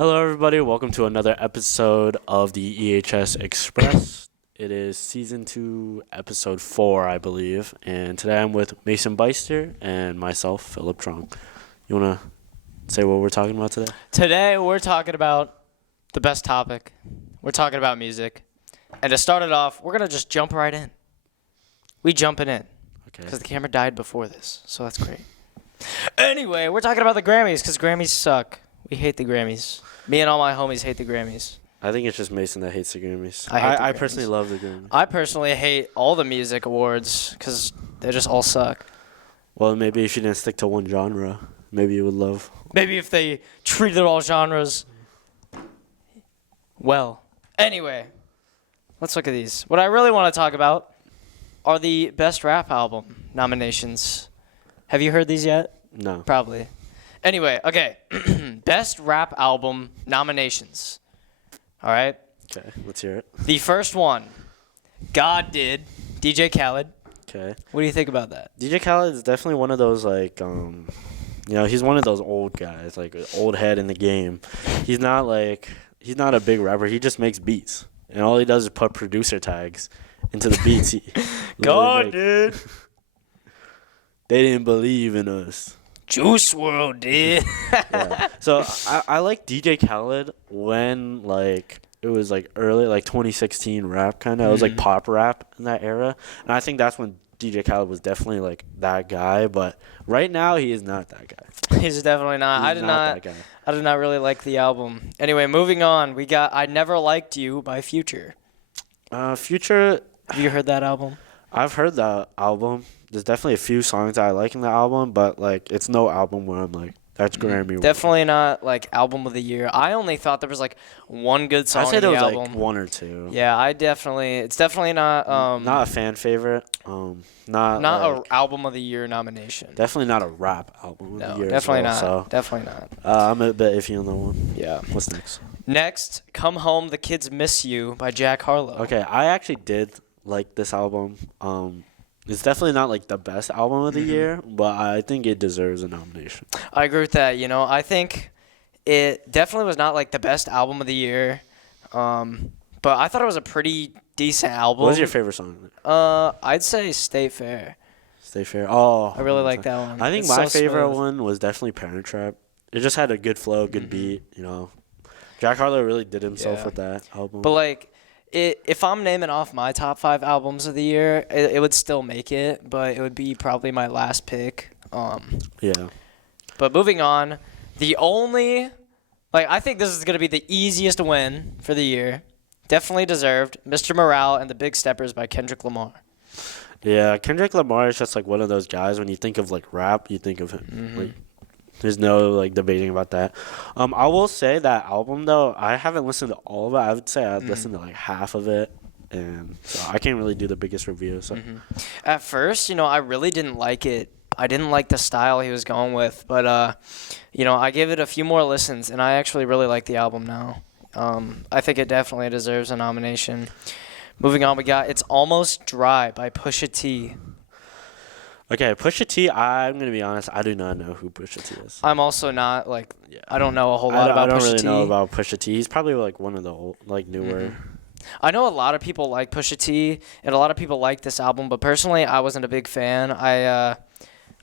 Hello, everybody. Welcome to another episode of the EHS Express. It is season 2, episode 4, I believe. And today I'm with Mason Beister and myself, Philip Trong. You want to say what we're talking about today? Today we're talking about the best topic. We're talking about music. And to start it off, we're going to just jump right in. We jumping in. Okay. Because the camera died before this, so that's great. Anyway, we're talking about the Grammys because Grammys suck. We hate the Grammys. Me and all my homies hate the Grammys. I think it's just Mason that hates the Grammys. I personally love the Grammys. I personally hate all the music awards because they just all suck. Well, maybe if you didn't stick to one genre, maybe you would love. Maybe if they treated all genres well. Anyway, let's look at these. What I really want to talk about are the Best Rap Album nominations. Have you heard these yet? No. Probably. Anyway, okay. Best Rap Album nominations. All right? Okay, let's hear it. The first one, God Did, DJ Khaled. Okay. What do you think about that? DJ Khaled is definitely one of those, he's one of those old guys, like an old head in the game. He's not a big rapper. He just makes beats. And all he does is put producer tags into the beats. God did. They didn't believe in us. Juice WRLD did. Yeah. So I like DJ Khaled when it was early 2016 rap kind of. It was like pop rap in that era, and I think that's when DJ Khaled was definitely that guy. But right now he is not that guy. He's definitely not. He's not that guy. I did not really like the album. Anyway, moving on. We got "I Never Liked You" by Future. Future. Have you heard that album? I've heard that album. There's definitely a few songs I like in the album, but it's no album where I'm like, that's Grammy. Definitely not album of the year. I only thought there was one good song. I'd say there was album. one or two. Yeah, it's definitely not not a fan favorite. Not a album of the year nomination. Definitely not a rap album of the year. Definitely as well, not. So. Definitely not. I'm a bit iffy on that one. Yeah. What's next? Next, "Come Home, the Kids Miss You" by Jack Harlow. Okay, I actually did like this album. It's definitely not the best album of the year, but I think it deserves a nomination. I agree with that. I think it definitely was not the best album of the year, but I thought it was a pretty decent album. What was your favorite song? I'd say "Stay Fair." Stay Fair. Oh, I really like that one. I think my favorite one was definitely Parent Trap. It just had a good flow, good beat. Jack Harlow really did himself with that album. But if I'm naming off my top 5 albums of the year, it would still make it, but it would be probably my last pick. Yeah. But moving on, the only I think this is gonna be the easiest win for the year. Definitely deserved. Mr. Morale and the Big Steppers by Kendrick Lamar. Yeah, Kendrick Lamar is just one of those guys. When you think of rap, you think of him. There's no debating about that. I will say that album though, I haven't listened to all of it. I would say I've listened to half of it, and so I can't really do the biggest review. So At first, I really didn't like it. I didn't like the style he was going with, but I gave it a few more listens, and I actually really like the album now. I think it definitely deserves a nomination. Moving on, we got "It's Almost Dry" by Pusha T. Okay, Pusha T, I'm going to be honest, I do not know who Pusha T is. I'm also not, I don't know a whole lot about Pusha T. I don't really know about Pusha T. He's probably, one of the old, newer. I know a lot of people like Pusha T, and a lot of people like this album, but personally, I wasn't a big fan. I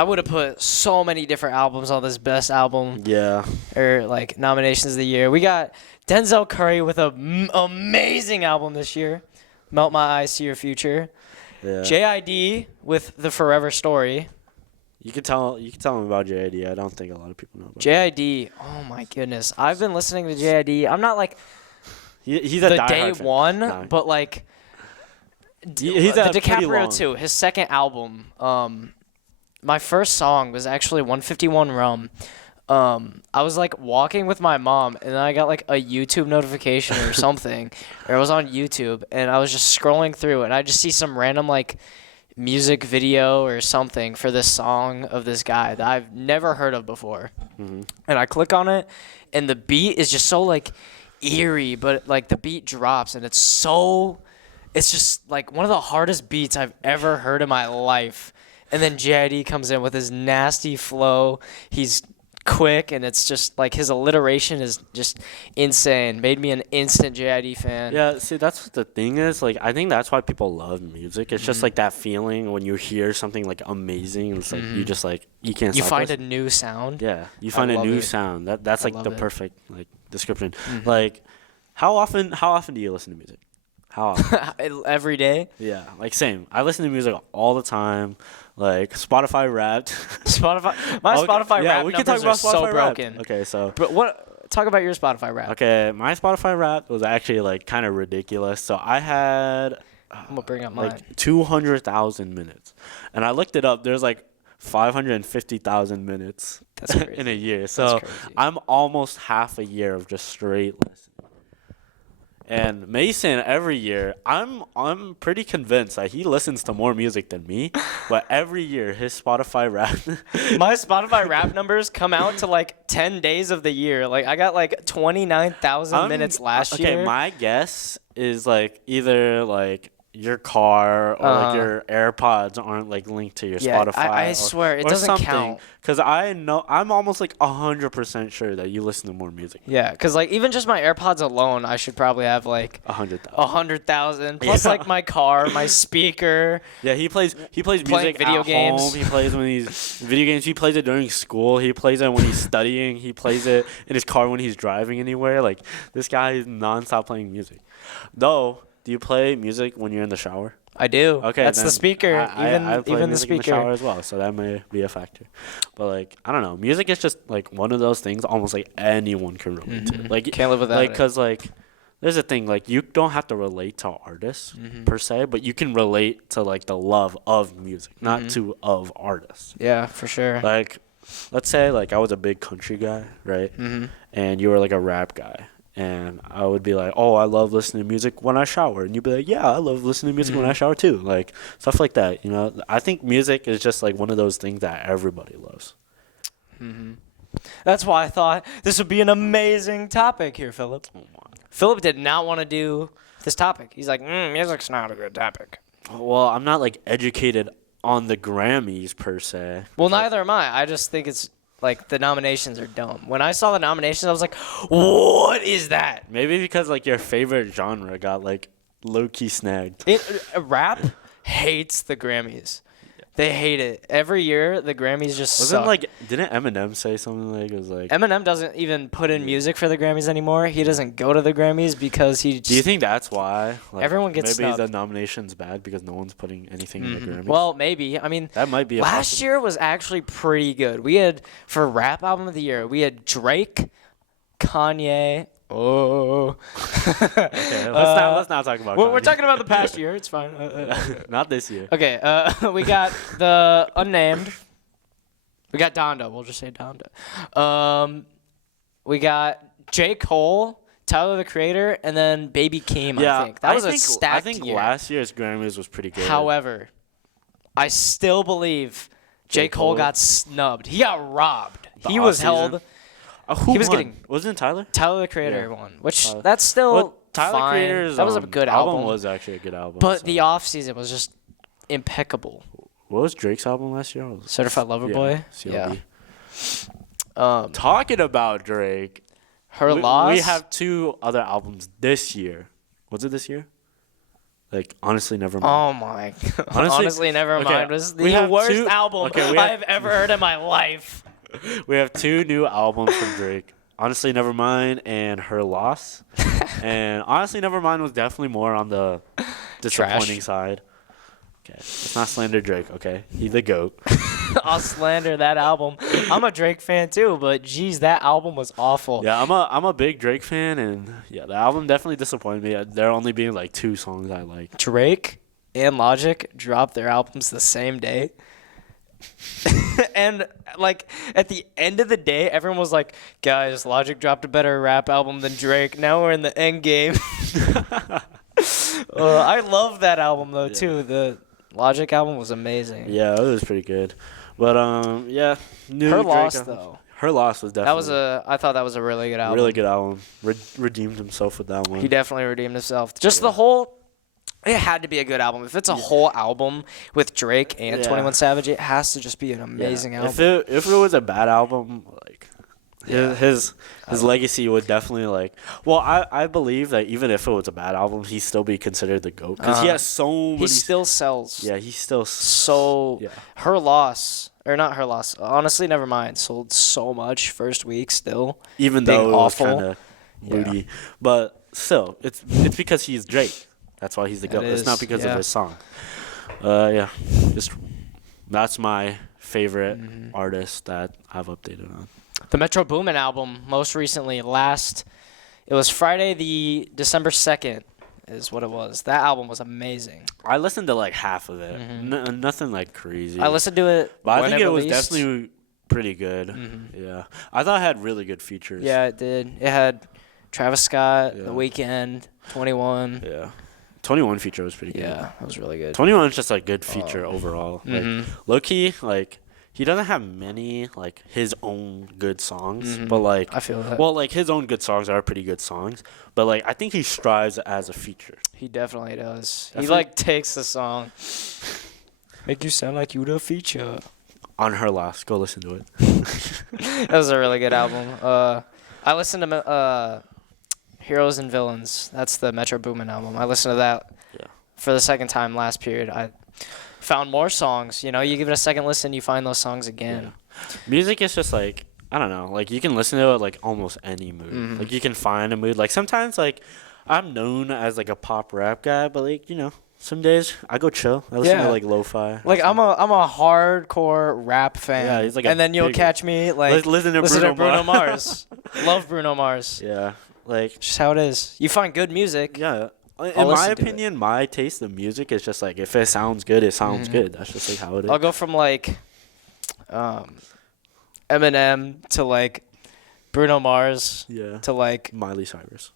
would have put so many different albums on this best album. Yeah. Or, nominations of the year. We got Denzel Curry with an amazing album this year, "Melt My Eyes, See Your Future." Yeah. JID with "The Forever Story." You can tell him about JID. I don't think a lot of people know about JID. Oh my goodness, I've been listening to JID. I'm not he's a the diehard day fan. one, No. but he's the a pretty DiCaprio long. too. His second album. My first song was actually 151 Rum. I was walking with my mom, and then I got a YouTube notification or something, or it was on YouTube, and I was just scrolling through, and I just see some random music video or something for this song of this guy that I've never heard of before, and I click on it, and the beat is just so eerie, but the beat drops, and it's just one of the hardest beats I've ever heard in my life. And then JID comes in with his nasty flow. He's quick, and it's just like his alliteration is just insane. Made me an instant JID fan. Yeah, see, that's what the thing is. Like, I think that's why people love music. It's just like that feeling when you hear something like amazing. It's like you just like you can't. You stop find listening. a new sound. Yeah, you find a love new it. sound. That's like the love it. perfect like description. Like, how often do you listen to music? How often? Every day. Yeah, like same. I listen to music all the time. Like Spotify Wrapped. Spotify. My Okay, Spotify yeah, rap we can numbers talk about are so Spotify Wrapped. broken. Okay, so But what? Talk about your Spotify rap. okay, my Spotify Wrapped was actually like kind of ridiculous. So I had I'm gonna bring up mine. like 200,000 minutes, and I looked it up. There's like 550,000 minutes That's crazy. in a year. So crazy. I'm almost half a year of just straight listening. And Mason, every year, I'm pretty convinced that he listens to more music than me. But every year, his Spotify rap. My Spotify rap numbers come out to like 10 days of the year. Like I got like 29,000 minutes last year. Okay, my guess is like either like your car or like your AirPods aren't like linked to your Yeah, Spotify. I swear it doesn't count. Because I know I'm almost like 100% sure that you listen to more music. Yeah, because like even just my AirPods alone, I should probably have like 100,000. 100,000 plus Yeah. like my car, my speaker. Yeah, he plays music video at games. home. He plays when he's video games. He plays it during school. He plays it when he's studying. He plays it in his car when he's driving anywhere. Like this guy is nonstop playing music. Though, do you play music when you're in the shower? I do. Okay, That's the then speaker. I play even the music in the speaker. shower as well, so that may be a factor. But like, I don't know, music is just like one of those things almost like anyone can relate to. Like, Can't live without like, it. cause like, there's a thing like you don't have to relate to artists per se, but you can relate to like the love of music, not to of artists. Yeah, for sure. Like, let's say like I was a big country guy, right? And you were like a rap guy. And I would be like, oh, I love listening to music when I shower. And you'd be like, yeah, I love listening to music when I shower too. Like, stuff like that, you know? I think music is just like one of those things that everybody loves. That's why I thought this would be an amazing topic here, Philip. Philip did not want to do this topic. He's like, music's not a good topic. Well, I'm not like educated on the Grammys per se. Well, neither am I. I just think it's like the nominations are dumb. When I saw the nominations, I was like, what is that? Maybe because like your favorite genre got like low-key snagged. Rap hates the Grammys. They hate it. Every year, the Grammys just Wasn't suck. like, didn't Eminem say something like, it was like... Eminem doesn't even put in music for the Grammys anymore. He doesn't go to the Grammys because he just... Do you think that's why? Like, Everyone gets maybe snubbed. the nomination's bad because no one's putting anything in the Grammys? Well, maybe. I mean, that might be a last possibility. year was actually pretty good. We had, for Rap Album of the Year, we had Drake, Kanye... Oh. Okay, let's not talk about We're Kanye. talking about the past year. It's fine. Not this year. Okay, we got the unnamed. We got Donda. We'll just say Donda. We got J. Cole, Tyler the Creator, and then Baby Keem, I think. That was a stacked I think year. last year's Grammys was pretty good. However, I still believe J. Cole got snubbed. He got robbed. He was off-season? held. Who he was won? getting- Wasn't it Tyler? Tyler the Creator won, which Tyler. that's still Well, Tyler fine. Creator's That was a good album. was actually a good album. But so. the off season was just impeccable. What was Drake's album last year? Certified Lover Boy. CLB. Yeah. Talking about Drake, Her Loss. we have two other albums this year. Was it this year? Like, honestly, never mind. Oh my. Honestly, never okay, mind. Was we the have worst two- album okay, we have- I've ever heard in my life. We have two new albums from Drake. Honestly, Nevermind and Her Loss. And Honestly, Nevermind was definitely more on the disappointing side. Okay, let's not slander Drake, okay? He's the GOAT. I'll slander that album. I'm a Drake fan too, but geez, that album was awful. Yeah, I'm a big Drake fan, and yeah, the album definitely disappointed me. There only being like two songs I like. Drake and Logic dropped their albums the same day. And like at the end of the day, everyone was like, guys, Logic dropped a better rap album than Drake. Now we're in the end game. I love that album though too. The Logic album was amazing. Yeah, it was pretty good. But yeah, new Her Drake Loss album. though. Her Loss was definitely I thought that was a really good album. really good album. Redeemed himself with that one. He definitely redeemed himself. Just the whole. It had to be a good album. If it's a whole album with Drake and Yeah. 21 Savage, it has to just be an amazing album. If it was a bad album, like Yeah. His legacy would definitely like. Well, I believe that even if it was a bad album, he'd still be considered the GOAT because he has so many. He still sells. Yeah, he's still So yeah. Her Loss, or not Her Loss. Honestly, never mind. Sold so much first week still. Even being though it was awful. kind of booty, but still, it's because he's Drake. That's why he's the GOAT. It's not because of his song. Yeah, just that's my favorite artist that I've updated on. The Metro Boomin album, most recently, it was Friday the December 2nd is what it was. That album was amazing. I listened to like half of it. Nothing like crazy. I listened to it but I when think it was released. definitely pretty good. Yeah. I thought it had really good features. Yeah, it did. It had Travis Scott, Yeah. The Weeknd, 21. Yeah. 21 feature was pretty good. Yeah, that was really good. 21 is just a good feature overall. Like low-key, like he doesn't have many like his own good songs, but like I feel that. well, like his own good songs are pretty good songs, but like I think he strives as a feater. He definitely does. He Definitely. like takes the song, make you sound like you the feature. On Her Loss, go listen to it. That was a really good album. I listened to Heroes and Villains. That's the Metro Boomin album. I listened to that for the second time last period. I found more songs. You know, you give it a second listen, you find those songs again. Yeah. Music is just like, I don't know, like you can listen to it like almost any mood. Like you can find a mood. Like sometimes like I'm known as like a pop rap guy, but like, you know, some days I go chill. I listen to like lo-fi. Like I'm a hardcore rap fan. Yeah, he's like and then you'll catch me like listen to Bruno Mars. Love Bruno Mars. Yeah. Like just how it is. You find good music. Yeah. In my opinion, my taste of music is just like if it sounds good, it sounds good. That's just like how it is. I'll go from like Eminem to like Bruno Mars to like Miley Cyrus.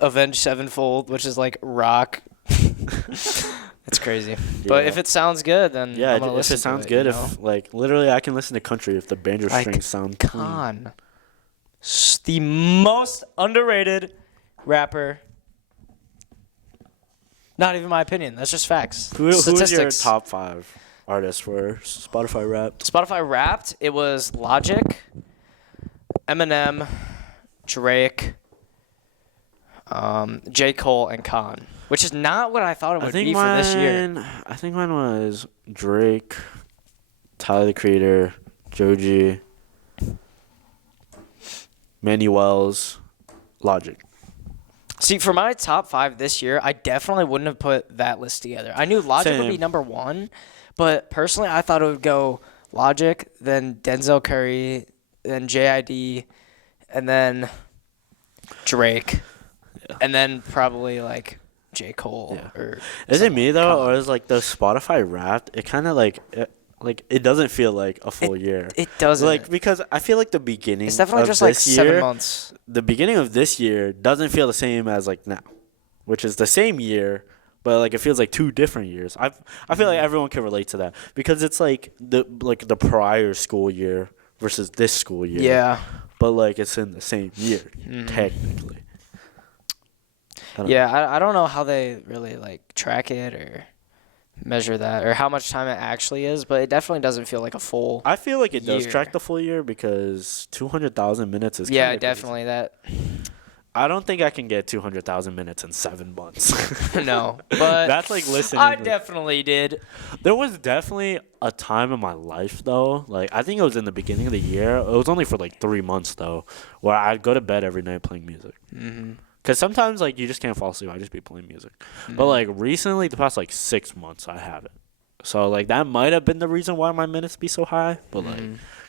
Avenged Sevenfold, which is like rock. It's crazy. But if it sounds good, then I'm gonna if listen it sounds to good, you know? if like literally I can listen to country if the banjo Like, strings sound clean. Khan, the most underrated rapper. Not even my opinion. That's just facts. Who is your Statistics. top 5 artists for Spotify Wrapped? Spotify Wrapped. It was Logic, Eminem, Drake, J. Cole, and Khan. Which is not what I thought it would be for this year. I think mine was Drake, Tyler the Creator, Joji, Manny Wells, Logic. See, for my top 5 this year, I definitely wouldn't have put that list together. I knew Logic would be number 1, but personally, I thought it would go Logic, then Denzel Curry, then JID, and then Drake, and then probably like J. Cole. Yeah. Or Is it me though, Khan. or is like the Spotify Wrapped? It kind of like it doesn't feel like a full year. It doesn't. Like because I feel like the beginning. It's definitely of just like this 7 year, months. The beginning of this year doesn't feel the same as like now, which is the same year, but like it feels like 2 different years. I feel like everyone can relate to that because it's like the prior school year versus this school year. Yeah. But like it's in the same year technically. I don't know how they really like track it or measure that or how much time it actually is, but it definitely doesn't feel like a full. I feel like it does year. track the full year because 200,000 minutes is Yeah, kinda definitely crazy. I don't think I can get 200,000 minutes in 7 months. No, but That's like listening. I definitely did. There was definitely a time in my life though, like I think it was in the beginning of the year. It was only for like 3 months though, where I'd go to bed every night playing music. Cause sometimes like you just can't fall asleep. I just be playing music. But like recently, the past like 6 months, I haven't. So like that might have been the reason why my minutes be so high. But like,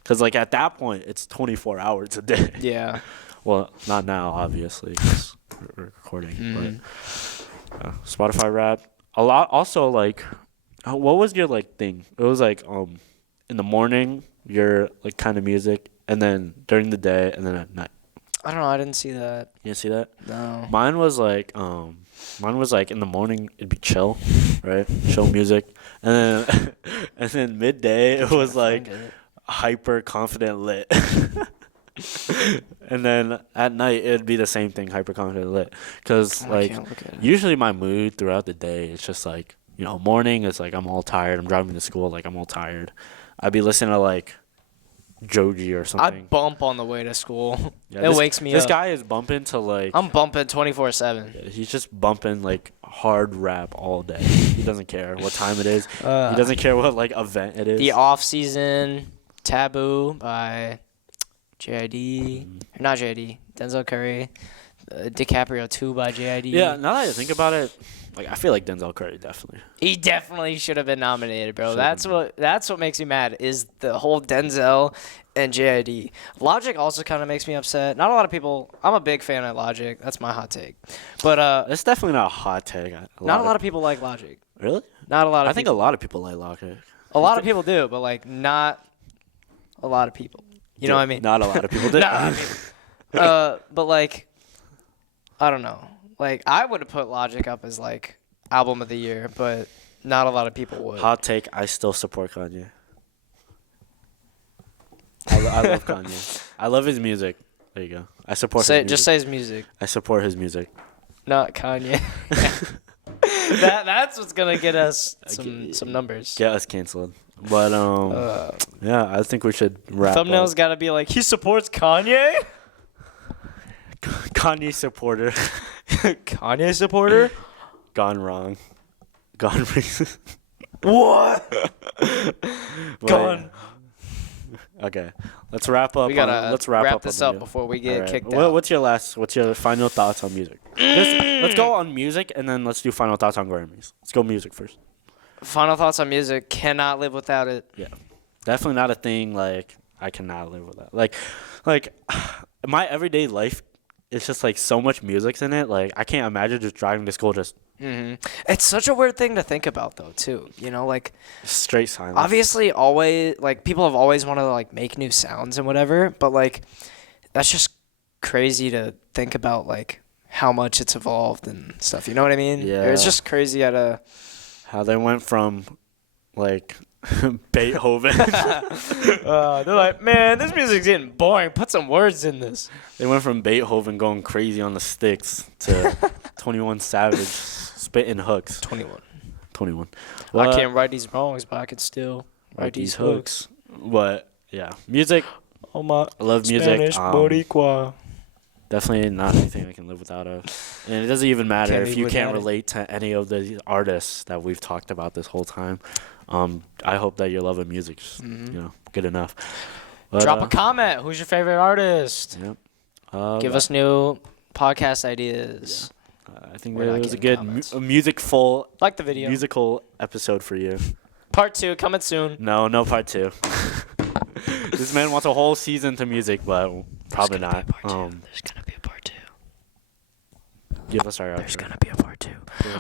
cause like at that point, it's 24 hours a day. Yeah. Well, not now, obviously, 'cause we're recording. But Spotify Rap. A lot. Also, like, what was your like thing? It was like in the morning, your like kind of music, and then during the day, and then at night. I don't know. I didn't see that. You didn't see that? No. Mine was like in the morning it'd be chill, right? Chill music, and then and then midday it was like hyper confident lit. And then at night it'd be the same thing, hyper confident lit. Cause like usually my mood throughout the day it's just like, you know, morning is like I'm all tired. I'm driving to school like I'm all tired. I'd be listening to like Joji or I something. bump on the way to school. Yeah, It wakes me This up. guy is bumping to like. I'm bumping 24/7. He's just bumping like hard rap all day. He doesn't care what time it is. He doesn't care what like event it is. The Off Season, Taboo by JID. Not JID. Denzel Curry. DiCaprio 2 by JID. Yeah, now that I think about it, like I feel like Denzel Curry definitely. He definitely should have been nominated, bro. Should've That's what makes me mad is the whole Denzel and JID. Logic also kind of makes me upset. Not a lot of people. I'm a big fan of Logic. That's my hot take. But It's definitely not a hot take. not a lot of people like Logic. Really? Not a lot of I think a lot of people like Logic. a lot of people do, but like not a lot of people. You know what I mean? Not a lot of people do. Not a lot of but like I don't know. Like I would have put Logic up as like album of the year, but not a lot of people would. Hot take, I still support Kanye. I love Kanye. I love his music. There you go. I support his music. Just say his music, I support his music. not Kanye. That's what's gonna get us some numbers. Get us canceled. But yeah, I think we should wrap Thumbnail's up. got to be like he supports Kanye. Kanye supporter. Kanye supporter. Gone wrong. Gone racist. What? Gone. Okay, let's wrap up. We gotta let's wrap this on up the- before we get Alright. kicked out. What's your final thoughts on music? Let's go on music and then let's do final thoughts on Grammys. Let's go music first. Final thoughts on music. Cannot live without it. Yeah, definitely not a thing. Like I cannot live with that. Like my everyday life, it's just like so much music's in it. Like I can't imagine just driving to school just It's such a weird thing to think about, though, too. You know, like straight silence. obviously, always like people have always wanted to like make new sounds and whatever, but like that's just crazy to think about, like how much it's evolved and stuff. You know what I mean? Yeah. It's just crazy at a. How they went from like Beethoven. They're like, man, this music's getting boring. Put some words in this. They went from Beethoven going crazy on the sticks to 21 Savage spitting hooks. 21. 21. I can't write these wrongs, but I could still write these hooks. But yeah, music. Oh my. I love music. Spanish Boricua. Definitely not anything I can live without. And it doesn't even matter Can't if live you can't without it. relate to any of the artists that we've talked about this whole time. I hope that your love of music's good enough. But, Drop a comment. Who's your favorite artist? Yep. Give us new podcast ideas. I think We're not it was a getting good comments. musical Like the video. musical episode for you. Part 2 coming soon. No part 2. This man wants a whole season to music, but probably not. There's gonna be a part 2. Give us our There's outro. gonna be a part 2.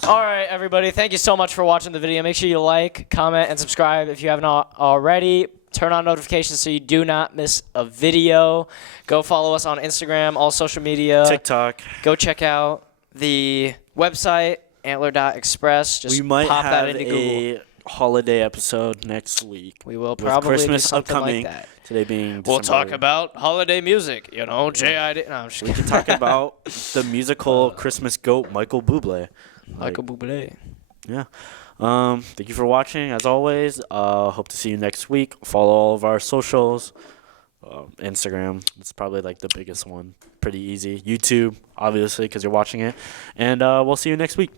All right, everybody. Thank you so much for watching the video. Make sure you like, comment, and subscribe if you haven't already. Turn on notifications so you do not miss a video. Go follow us on Instagram, all social media. TikTok. Go check out the website, antler.express. Just We might pop that have into Google. a holiday episode next week. We will with probably Christmas do something upcoming. like that. Today being We'll December. talk about holiday music, you know, JID. No, I'm just We kidding. can talk about the musical Christmas goat Michael Bublé. Michael Bublé. Yeah. Thank you for watching. As always, hope to see you next week. Follow all of our socials. Instagram, it's probably like the biggest one. Pretty easy. YouTube, obviously, because you're watching it. And we'll see you next week.